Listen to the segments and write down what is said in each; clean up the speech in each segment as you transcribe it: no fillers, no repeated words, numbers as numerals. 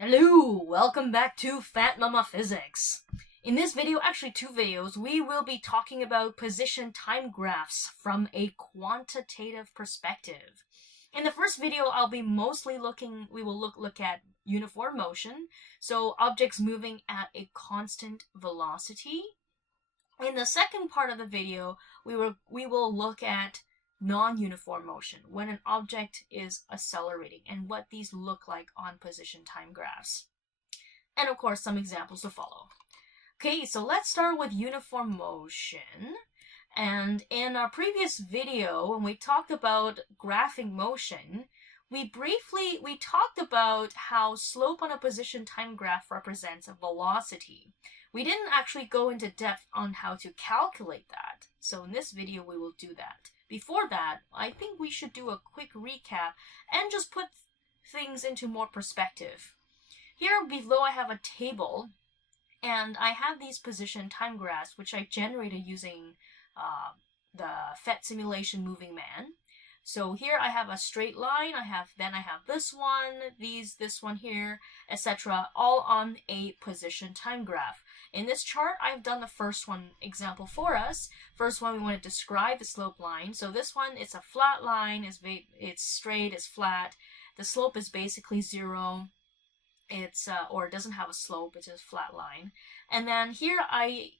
Hello, welcome back to Fat Mama Physics. In this video, actually two videos, we will be talking about position time graphs from a quantitative perspective. In the first video, we will look at uniform motion, so objects moving at a constant velocity. In the second part of the video, we will look at non-uniform motion, when an object is accelerating, and what these look like on position time graphs. And of course, some examples to follow. Okay, so let's start with uniform motion. And in our previous video, when we talked about graphing motion, we talked about how slope on a position time graph represents a velocity. We didn't actually go into depth on how to calculate that. So in this video, we will do that. Before that, I think we should do a quick recap and just put things into more perspective. Here below I have a table, and I have these position time graphs, which I generated using the PhET simulation Moving Man. So here I have a straight line, I have this one, this one here, etc., all on a position time graph. In this chart, I've done the first one example for us. First one, we want to describe the slope line. So this one, it's a flat line, it's straight, it's flat. The slope is basically zero. Or it doesn't have a slope, it's just a flat line. And then here I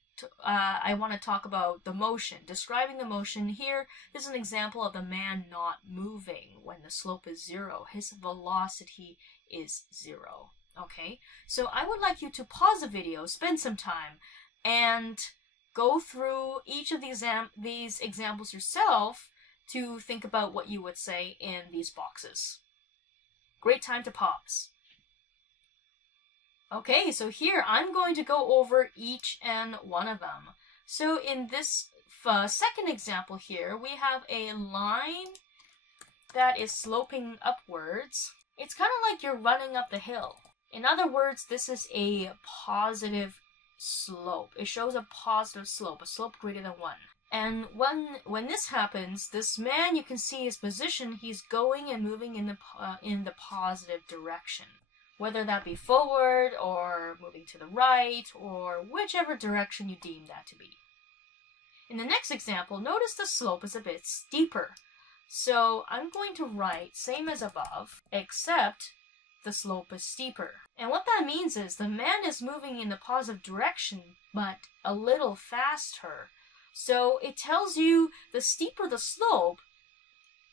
want to talk about the motion, describing the motion. Here, this is an example of the man not moving when the slope is zero. His velocity is zero. Okay, so I would like you to pause the video, spend some time, and go through each of these examples yourself to think about what you would say in these boxes. Great time to pause. Okay, so here I'm going to go over each and one of them. So in this second example here, we have a line that is sloping upwards. It's kind of like you're running up the hill. In other words, this is a positive slope. It shows a positive slope, a slope greater than 1. And when this happens, this man, you can see his position, he's going and moving in the positive direction. Whether that be forward or moving to the right or whichever direction you deem that to be. In the next example, notice the slope is a bit steeper. So I'm going to write same as above, except the slope is steeper. And what that means is the man is moving in the positive direction, but a little faster. So it tells you the steeper the slope,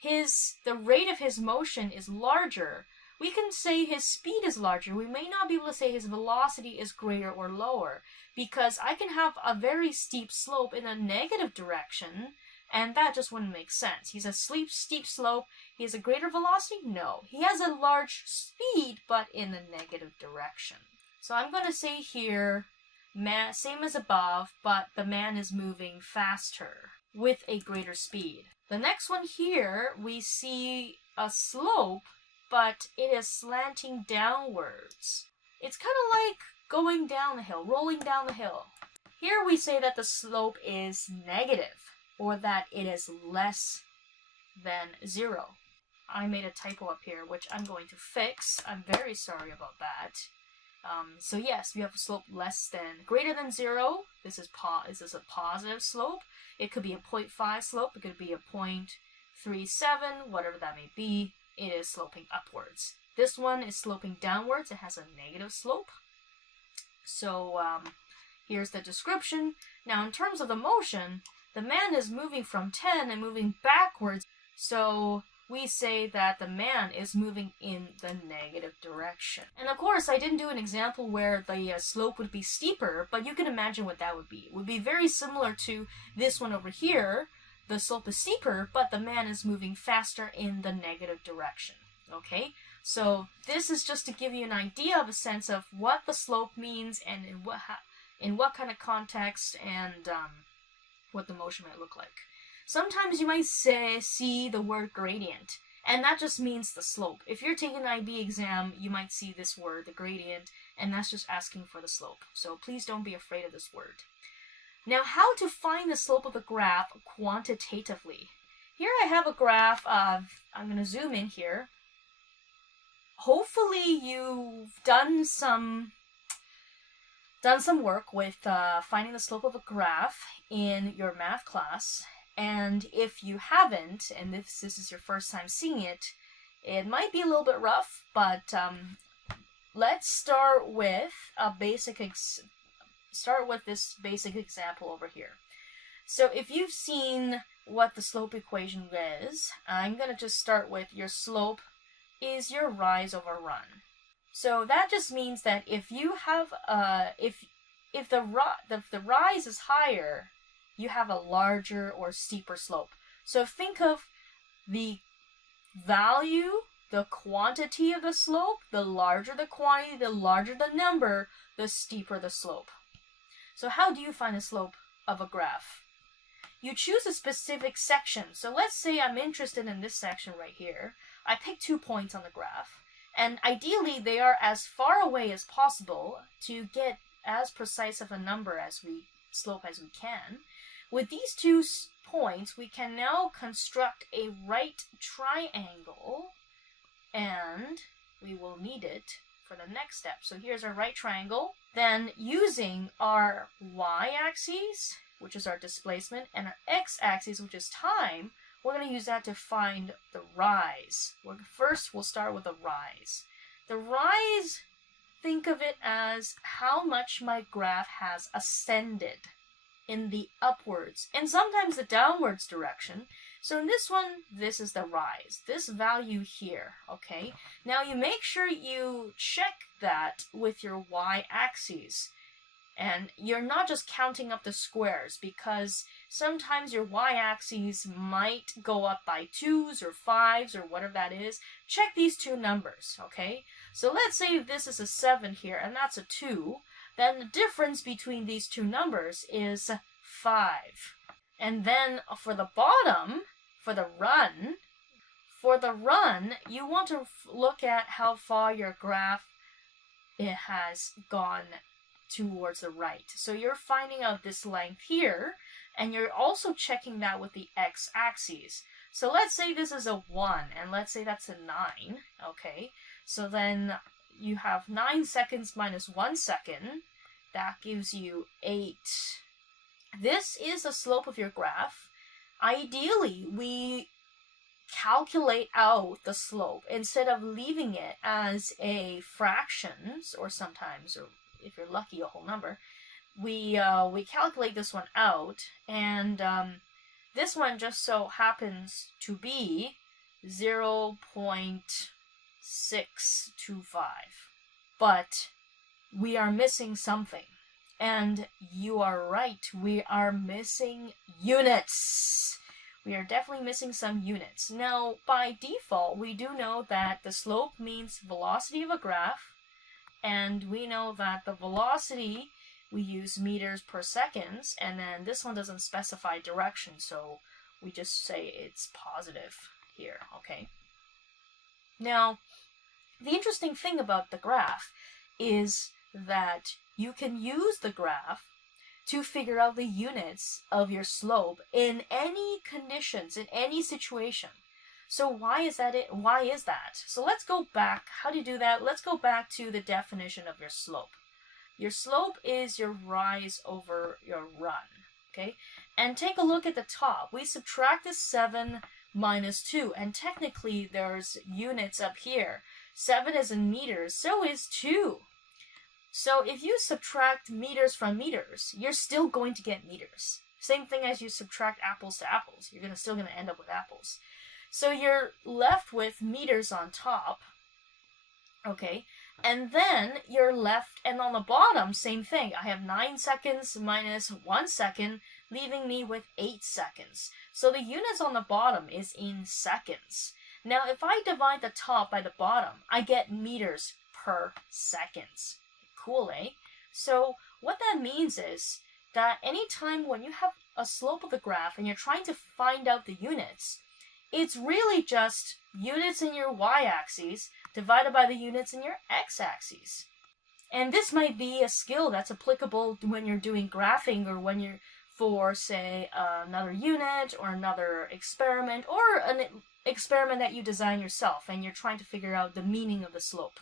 the rate of his motion is larger. We can say his speed is larger. We may not be able to say his velocity is greater or lower, because I can have a very steep slope in a negative direction, and that just wouldn't make sense. He's a steep slope. He has a greater velocity? No. He has a large speed, but in the negative direction. So I'm going to say here, same as above, but the man is moving faster with a greater speed. The next one here, we see a slope, but it is slanting downwards. It's kind of like going down the hill, rolling down the hill. Here we say that the slope is negative, or that it is less than 0. I made a typo up here, which I'm going to fix. I'm very sorry about that. So yes, we have a slope greater than 0. This is a positive slope. It could be a 0.5 slope. It could be a 0.37, whatever that may be. It is sloping upwards. This one is sloping downwards. It has a negative slope. So here's the description. Now in terms of the motion, the man is moving from 10 and moving backwards. So we say that the man is moving in the negative direction. And of course, I didn't do an example where the slope would be steeper, but you can imagine what that would be. It would be very similar to this one over here. The slope is steeper, but the man is moving faster in the negative direction. Okay, so this is just to give you an idea of a sense of what the slope means and in what kind of context, and what the motion might look like. Sometimes you might see the word gradient, and that just means the slope. If you're taking an IB exam, you might see this word, the gradient, and that's just asking for the slope. So please don't be afraid of this word. Now, how to find the slope of the graph quantitatively. Here I have a graph of, I'm going to zoom in here. hopefully you've done some work with finding the slope of a graph in your math class. And if you haven't, and if this is your first time seeing it, it might be a little bit rough, but let's start with this basic example over here. So if you've seen what the slope equation is, I'm going to just start with your slope is your rise over run. So that just means that if you have if the rise is higher, you have a larger or steeper slope. So think of the value, the quantity of the slope, the larger the quantity, the larger the number, the steeper the slope. So how do you find the slope of a graph? You choose a specific section. So let's say I'm interested in this section right here. I pick 2 points on the graph, and ideally they are as far away as possible to get as precise of a slope as we can. With these 2 points, we can now construct a right triangle, and we will need it for the next step. So here's our right triangle. Then using our y-axis, which is our displacement, and our x-axis, which is time, we're going to use that to find the rise. First, we'll start with the rise. The rise, think of it as how much my graph has ascended in the upwards and sometimes the downwards direction. So in this one, this is the rise, this value here, okay? Now you make sure you check that with your y-axis. And you're not just counting up the squares, because sometimes your y-axis might go up by 2s or 5s or whatever that is. Check these 2 numbers, okay? So let's say this is a 7 here and that's a 2. Then the difference between these 2 numbers is 5. And then for the bottom, for the run, you want to look at how far your graph has gone towards the right. So you're finding out this length here, and you're also checking that with the x-axis. So let's say this is a 1, and let's say that's a 9, okay? So then you have 9 seconds minus 1 second. That gives you 8. This is the slope of your graph. Ideally, we calculate out the slope instead of leaving it as a fractions, or sometimes, or if you're lucky, a whole number. We calculate this one out, and this one just so happens to be 0.625. But we are missing something. And you are right, we are missing units. We are definitely missing some units. Now, by default, we do know that the slope means velocity of a graph, and we know that the velocity, we use meters per seconds, and then this one doesn't specify direction, so we just say it's positive here, okay? Now, the interesting thing about the graph is that you can use the graph to figure out the units of your slope in any conditions, in any situation. So why is that? So let's go back. How do you do that? Let's go back to the definition of your slope. Your slope is your rise over your run, okay? And take a look at the top. We subtract this 7 minus 2, and technically there's units up here. 7 is in meters, so is 2. So if you subtract meters from meters, you're still going to get meters. Same thing as you subtract apples to apples. You're still going to end up with apples. So you're left with meters on top, okay? And then you're left, and on the bottom, same thing. I have 9 seconds minus 1 second, leaving me with 8 seconds. So the units on the bottom is in seconds. Now, if I divide the top by the bottom, I get meters per seconds. Cool, eh? So what that means is that anytime when you have a slope of the graph and you're trying to find out the units, it's really just units in your y-axis divided by the units in your x-axis. And this might be a skill that's applicable when you're doing graphing, or when you're for, say, another unit or another experiment, or experiment that you design yourself and you're trying to figure out the meaning of the slope.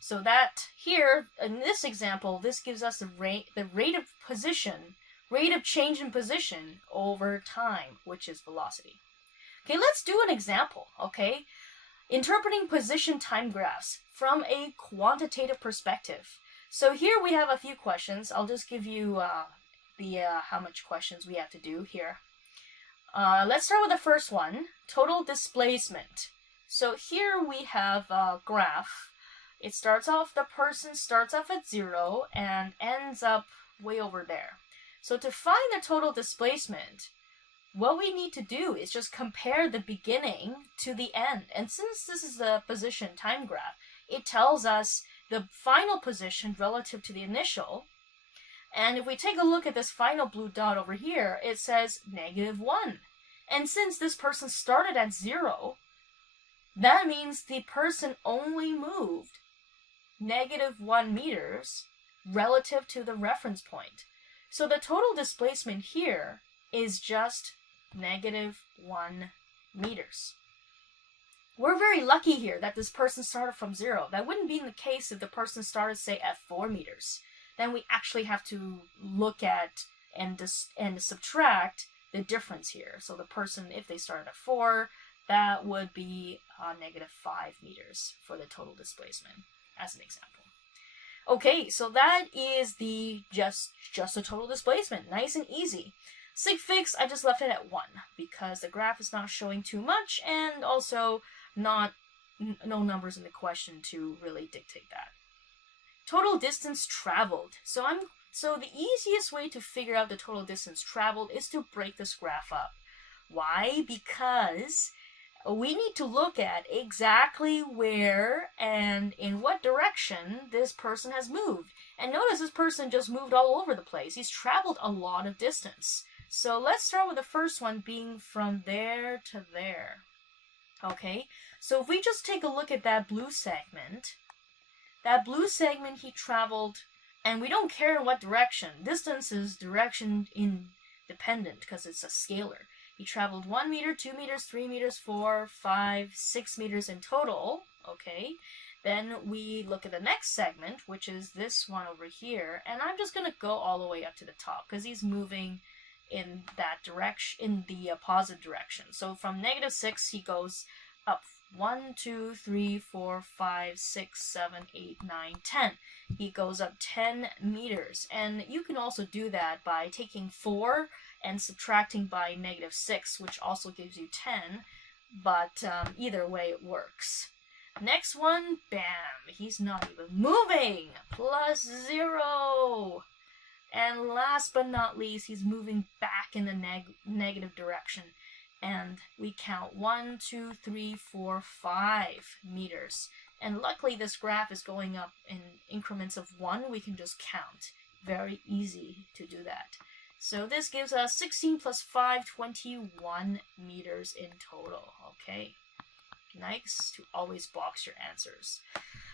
So that here, in this example, this gives us the rate of change in position over time, which is velocity. Okay, let's do an example, okay? Interpreting position time graphs from a quantitative perspective. So here we have a few questions. I'll just give you how much questions we have to do here. Let's start with the first one, total displacement. So here we have a graph. The person starts off at 0 and ends up way over there. So to find the total displacement, what we need to do is just compare the beginning to the end. And since this is a position time graph, it tells us the final position relative to the initial. And if we take a look at this final blue dot over here, it says -1. And since this person started at 0, that means the person only moved -1 meters relative to the reference point. So the total displacement here is just -1 meters. We're very lucky here that this person started from 0. That wouldn't be the case if the person started, say, at 4 meters. Then we actually have to look at and subtract the difference here. So the person, if they started at 4, that would be -5 meters for the total displacement, as an example. Okay, so that is the just the total displacement. Nice and easy. Sig fix, I just left it at 1 because the graph is not showing too much and also no numbers in the question to really dictate that. Total distance traveled. So the easiest way to figure out the total distance traveled is to break this graph up. Why? Because we need to look at exactly where and in what direction this person has moved. And notice this person just moved all over the place. He's traveled a lot of distance. So let's start with the first one being from there to there. Okay, so if we just take a look at that blue segment he traveled, and we don't care in what direction. Distance is direction independent because it's a scalar. He traveled 1 meter, 2 meters, 3 meters, 4, 5, 6 meters in total, okay? Then we look at the next segment, which is this one over here, and I'm just going to go all the way up to the top because he's moving in that direction, in the opposite direction. So from -6, he goes up 1, 2, 3, 4, 5, 6, 7, 8, 9, 10. He goes up 10 meters. And you can also do that by taking 4 and subtracting by -6, which also gives you 10. But either way, it works. Next one, bam, he's not even moving. +0. And last but not least, he's moving back in the negative direction. And we count 1, 2, 3, 4, 5 meters. And luckily this graph is going up in increments of 1. We can just count. Very easy to do that. So this gives us 16 plus 5, 21 meters in total. Okay. Nice to always box your answers.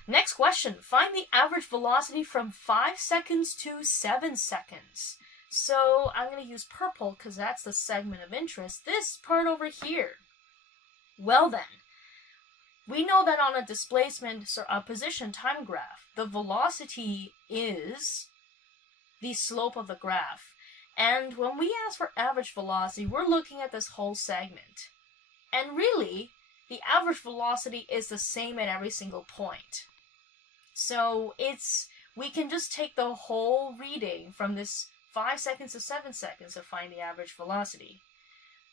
Next question. Find the average velocity from 5 seconds to 7 seconds. So I'm going to use purple because that's the segment of interest. This part over here. Well then, we know that on a displacement, a position time graph, the velocity is the slope of the graph. And when we ask for average velocity, we're looking at this whole segment. And really, the average velocity is the same at every single point. So we can just take the whole reading from this 5 seconds to 7 seconds to find the average velocity.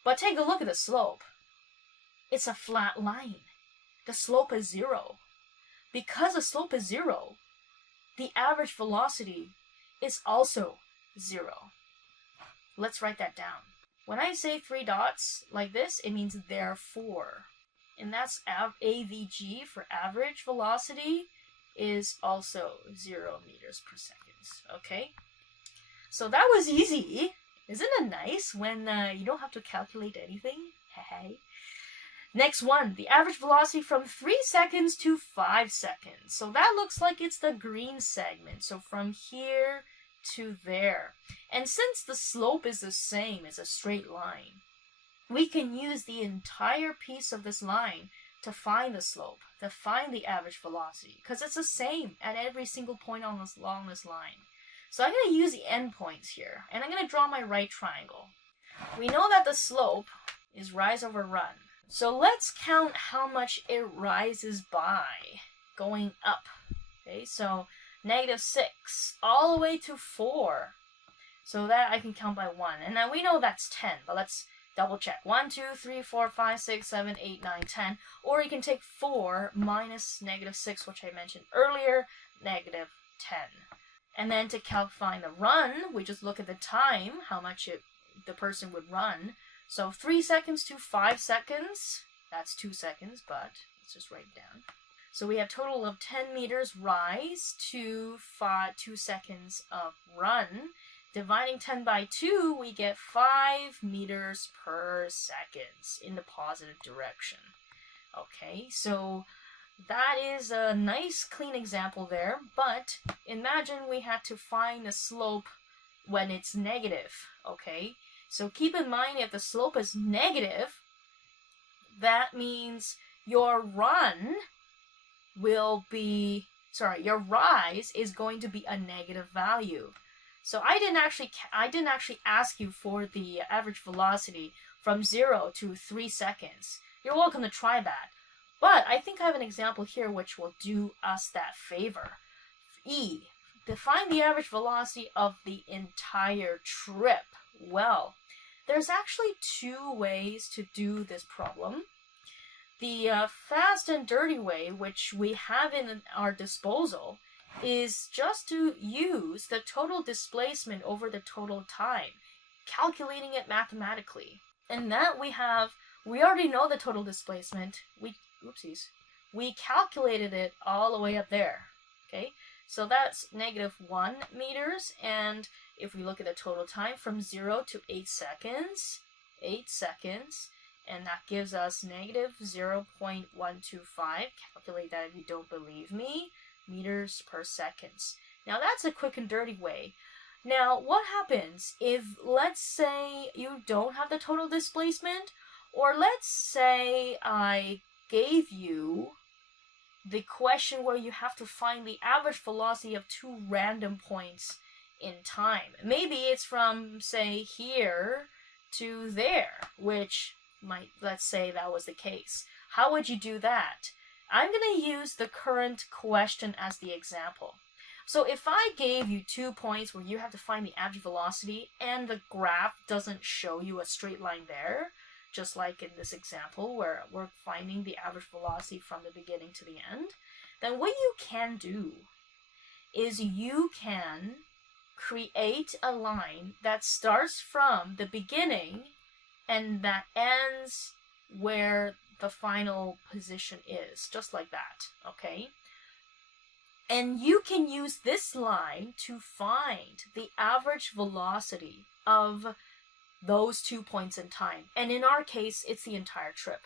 But take a look at the slope. It's a flat line. The slope is 0. Because the slope is 0, the average velocity is also 0. Let's write that down. When I say 3 dots like this, it means therefore. And that's AVG for average velocity is also 0 meters per second. Okay? So that was easy. Isn't it nice when you don't have to calculate anything? Hey. Next one, the average velocity from 3 seconds to 5 seconds. So that looks like it's the green segment. So from here to there. And since the slope is the same, it's a straight line, we can use the entire piece of this line to find the slope, to find the average velocity, because it's the same at every single point along this line. So I'm going to use the endpoints here, and I'm going to draw my right triangle. We know that the slope is rise over run. So let's count how much it rises by going up. Okay, so -6 all the way to 4. So that I can count by 1. And now we know that's 10, but let's double check. 1, 2, 3, 4, 5, 6, 7, 8, 9, 10. Or you can take 4 minus -6, which I mentioned earlier, -10. And then to find the run, we just look at the time, how much the person would run. So 3 seconds to 5 seconds. That's 2 seconds, but let's just write it down. So we have total of 10 meters rise to 2 seconds of run. Dividing 10 by 2, we get 5 meters per second in the positive direction. Okay, so that is a nice clean example there, but imagine we had to find the slope when it's negative, okay? So keep in mind, if the slope is negative, that means your rise is going to be a negative value. So I didn't actually ask you for the average velocity from 0 to 3 seconds. You're welcome to try that. But I think I have an example here which will do us that favor. E, define the average velocity of the entire trip. Well, there's actually 2 ways to do this problem. The fast and dirty way, which we have in our disposal, is just to use the total displacement over the total time, calculating it mathematically. And that we already know the total displacement. We calculated it all the way up there. Okay, so that's -1 meters, and if we look at the total time from 0 to 8 seconds, and that gives us -0.125. Calculate that if you don't believe me. Meters per second. Now that's a quick and dirty way. Now what happens if, let's say, you don't have the total displacement, or let's say I gave you the question where you have to find the average velocity of 2 random points in time. Maybe it's from, say, here to there, which let's say that was the case. How would you do that? I'm going to use the current question as the example. So if I gave you 2 points where you have to find the average velocity and the graph doesn't show you a straight line there, just like in this example where we're finding the average velocity from the beginning to the end, then what you can do is you can create a line that starts from the beginning and that ends where the final position is, just like that, okay? And you can use this line to find the average velocity of those 2 points in time. And in our case, it's the entire trip.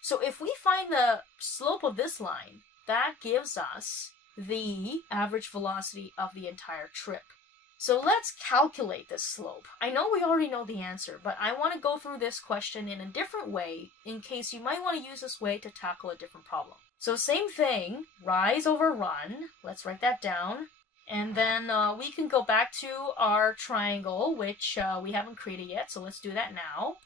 So if we find the slope of this line, that gives us the average velocity of the entire trip. So let's calculate this slope. I know we already know the answer, but I want to go through this question in a different way in case you might want to use this way to tackle a different problem. So same thing, rise over run. Let's write that down. And then we can go back to our triangle, which we haven't created yet, so let's do that now.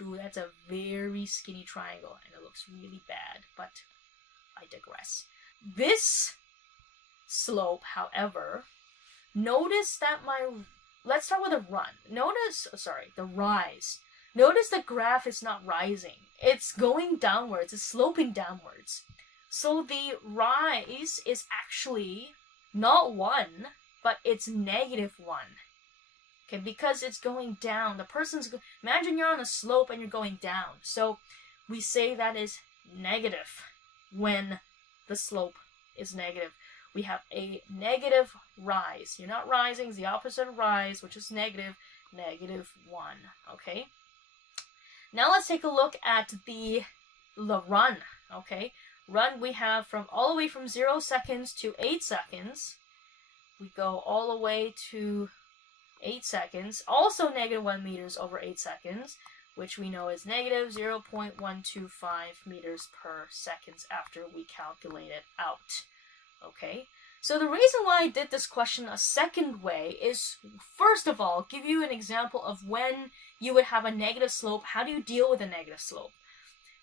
That's a very skinny triangle, and it looks really bad, but I digress. This slope, however, notice that let's start with a run. The rise. Notice the graph is not rising. It's going downwards, it's sloping downwards. So the rise is actually not 1, but it's -1. Okay, because it's going down. Imagine you're on a slope and you're going down. So we say that is negative when the slope is negative. We have a negative rise. You're not rising, it's the opposite of rise, which is -1. Okay? Now let's take a look at the run. Okay? Run we have from all the way from 0 seconds to 8 seconds. We go all the way to 8 seconds, also negative 1 meters over 8 seconds, which we know is negative 0.125 meters per second after we calculate it out. Okay, so the reason why I did this question a second way is, first of all, give you an example of when you would have a negative slope. How do you deal with a negative slope?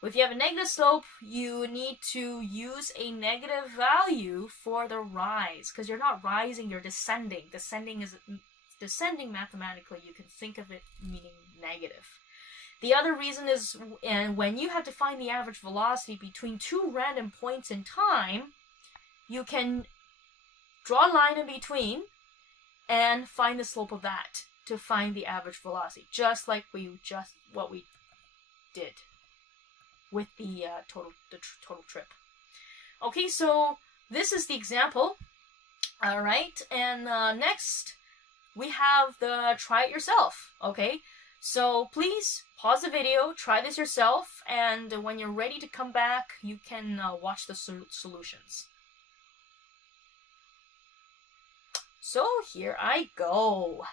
If you have a negative slope, you need to use a negative value for the rise, because you're not rising, you're descending. Descending mathematically, you can think of it meaning negative. The other reason is, and when you have to find the average velocity between two random points in time, you can draw a line in between and find the slope of that to find the average velocity, just like what we did with the total trip. Okay, so this is the example. All right, and next we have the try it yourself. Okay, so please pause the video, try this yourself, and when you're ready to come back, you can watch the solutions. So here I go.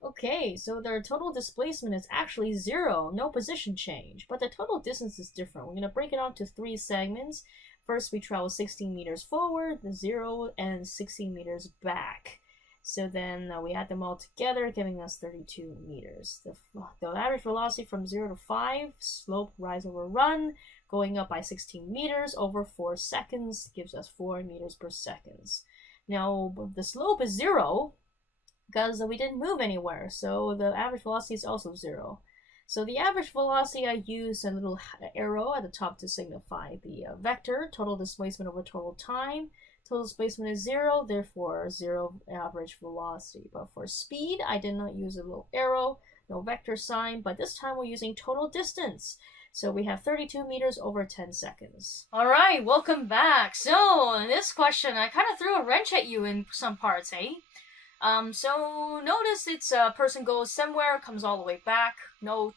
Okay, so their total displacement is actually 0, no position change, but the total distance is different. We're going to break it out to 3 segments. First, we travel 16 meters forward, 0, and 16 meters back. So then we add them all together, giving us 32 meters. The average velocity from 0 to 5, slope, rise over run, going up by 16 meters over 4 seconds, gives us 4 meters per second. Now, the slope is 0, because we didn't move anywhere, so the average velocity is also 0. So the average velocity, I use a little arrow at the top to signify the vector, total displacement over total time. Total displacement is 0, therefore 0 average velocity. But for speed, I did not use a little arrow, no vector sign, but this time we're using total distance. So we have 32 meters over 10 seconds. All right, welcome back. So in this question, I kind of threw a wrench at you in some parts, eh? So notice it's a person goes somewhere, comes all the way back, no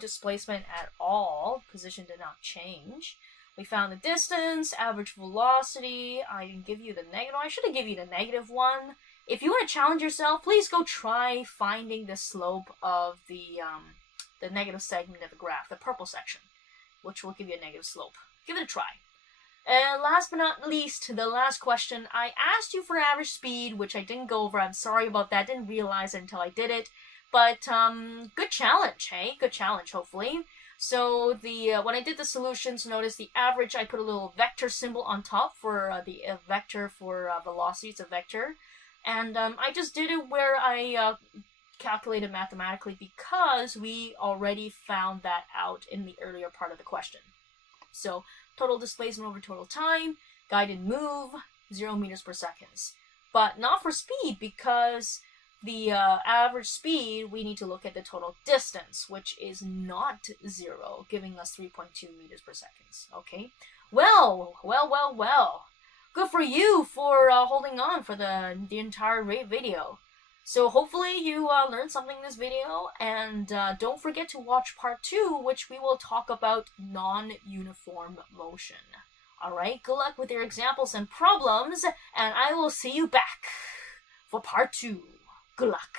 displacement at all, position did not change. We found the distance, average velocity. I didn't give you the negative. I should have given you the negative one. If you want to challenge yourself, please go try finding the slope of the negative segment of the graph, the purple section, which will give you a negative slope. Give it a try. And last but not least, the last question. I asked you for average speed, which I didn't go over. I'm sorry about that. Didn't realize it until I did it. But good challenge, hey? Good challenge, hopefully. So when I did the solutions, notice the average, I put a little vector symbol on top for the vector for velocity. It's a vector. And I just did it where I calculated mathematically because we already found that out in the earlier part of the question. So total displacement over total time, guided move, 0 meters per second. But not for speed, because the average speed, we need to look at the total distance, which is not 0, giving us 3.2 meters per second. Okay? Well. Good for you for holding on for the entire video. So hopefully you learned something in this video, and don't forget to watch part 2, which we will talk about non-uniform motion. Alright, good luck with your examples and problems, and I will see you back for part 2. Good luck.